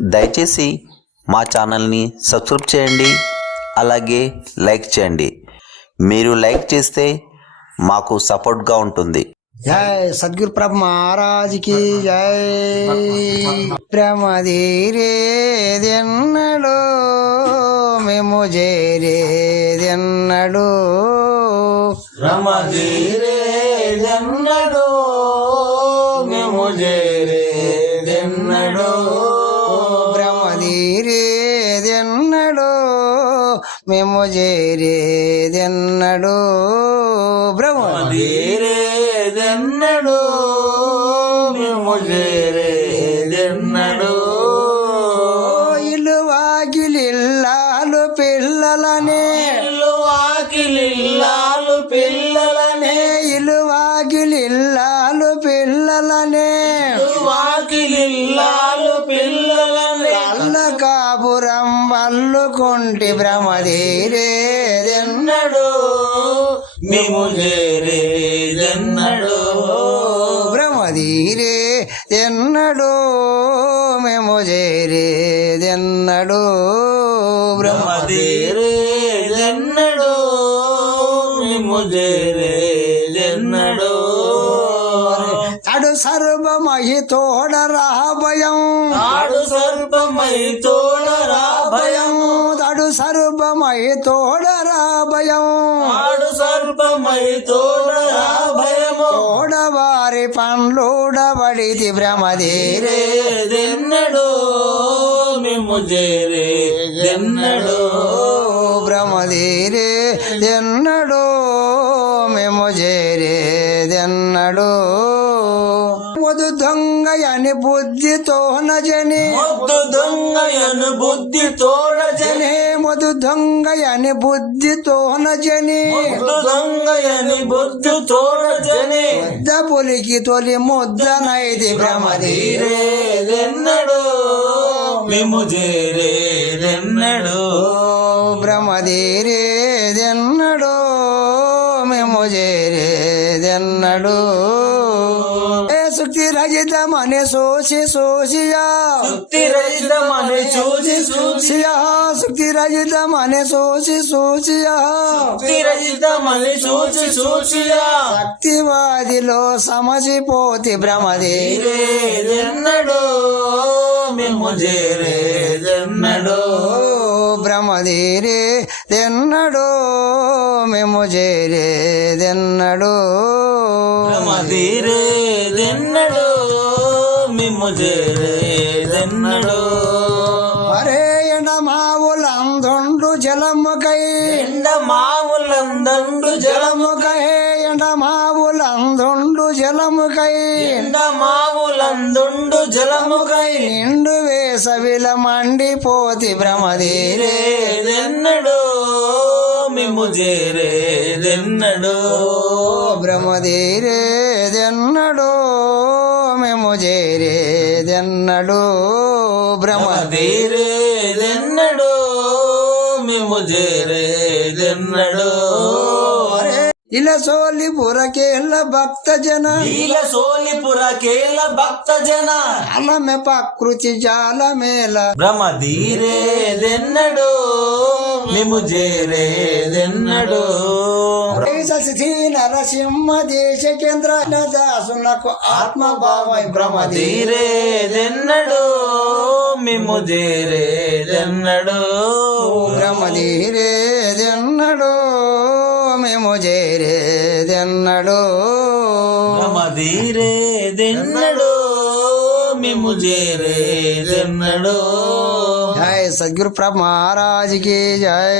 దయచేసి మా ఛానల్ని సబ్స్క్రైబ్ చేయండి అలాగే లైక్ చేయండి. మీరు లైక్ చేస్తే మాకు సపోర్ట్గా ఉంటుంది. జై సద్గురు ప్రభు మహారాజ్కి జై. ప్రేమ ధీరేదెన్నడు మేము చేరేదెన్నడు. రమధీరేదెన్నడో మేము చేరేదెన్నడో మేము చేరేదెన్నడు బ్రహ్మ. చేరేదెన్నడు మేము చేరే వల్లుకుంటి భ్రమధీరేదెన్న మేము చేరేదెన్నడు భ్రమధీరే ఎన్నడు మేము చేరేదెన్నడు భ్రమ మేము చేరేదెన్నడు తడు సర్వమహి తోడ రాభయం ఆడు సర్వమహి తోడరా భయం. తడు సర్వమహి తోడ రాభయం ఆడు సర్పమై తోడరా భయము. తోడవారి పండ్లుడబడిది భ్రమధీరే చేరేదెన్నడో మేము చేరేదెన్నడో భ్రమధీరే ఎన్నడో మేము దొంగ అని బుద్ధితోన జని మొద్దు దొంగయను బుద్ధి తోడజని జనే మొదు దొంగ అని బుద్ధితోన జని ముద్దు దొంగయని బుద్ధి తోడజని ముద్ద పులికి తొలి ముద్దనైది భ్రమధీరే చేరేదెన్నడో మేము చేరేదెన్నడో భ్రమధీరేదెన్నడో మేము చేరేదెన్నడో ఏ సుక్తి రజితమని సోసి సోసియా శక్తి రహితమని చూసి చూసి సియా సుక్తి రజితమని సోసి సోసియా శక్తి రహితమని చూసి చూసియా శక్తివాదిలో సమసిపోతి భ్రమధీరే చేరేదెన్నడో మేము చేరేదెన్నడో భ్రమధీరే దెన్నడో మేము చేరేదెన్నడో మదిరేదెన్నడో మేము చేరేదెన్నడో అరే ఎండ మావులందుండు జలముకై. జలముకై. ఎండ మావులందుండు జలముకై. జలముకై. నిండు వేసవిల మండిపోతి భ్రమధీరే చేరేదెన్నడో మేము చేరేదెన్నడో భ్రమధీరే దెన్నడో మేము చేరేదెన్నడో భ్రమ మదిరేదెన్నడో మేము చేరేదెన్నడో ఇలా సోలి పురకేళ్ళ భక్త జన ఈల సోలిపుర కేల భక్త జన అలమె ప్రకృతి జాలమేల. భ్రమధీరేదెన్నడో మేము చేరేదెన్నడో నరసింహ దేశ కేంద్ర దాసునకు ఆత్మభావై భ్రమధీరే తీరేదెన్నడో మేము చేరేదెన్నడో భ్రమధీరే దెన్నడో మేము చేరేదెన్నడో భ్రమధీరేదెన్నడో మేము చేరేదెన్నడో జై సద్గురు ప్రభు మహారాజ్కి జై.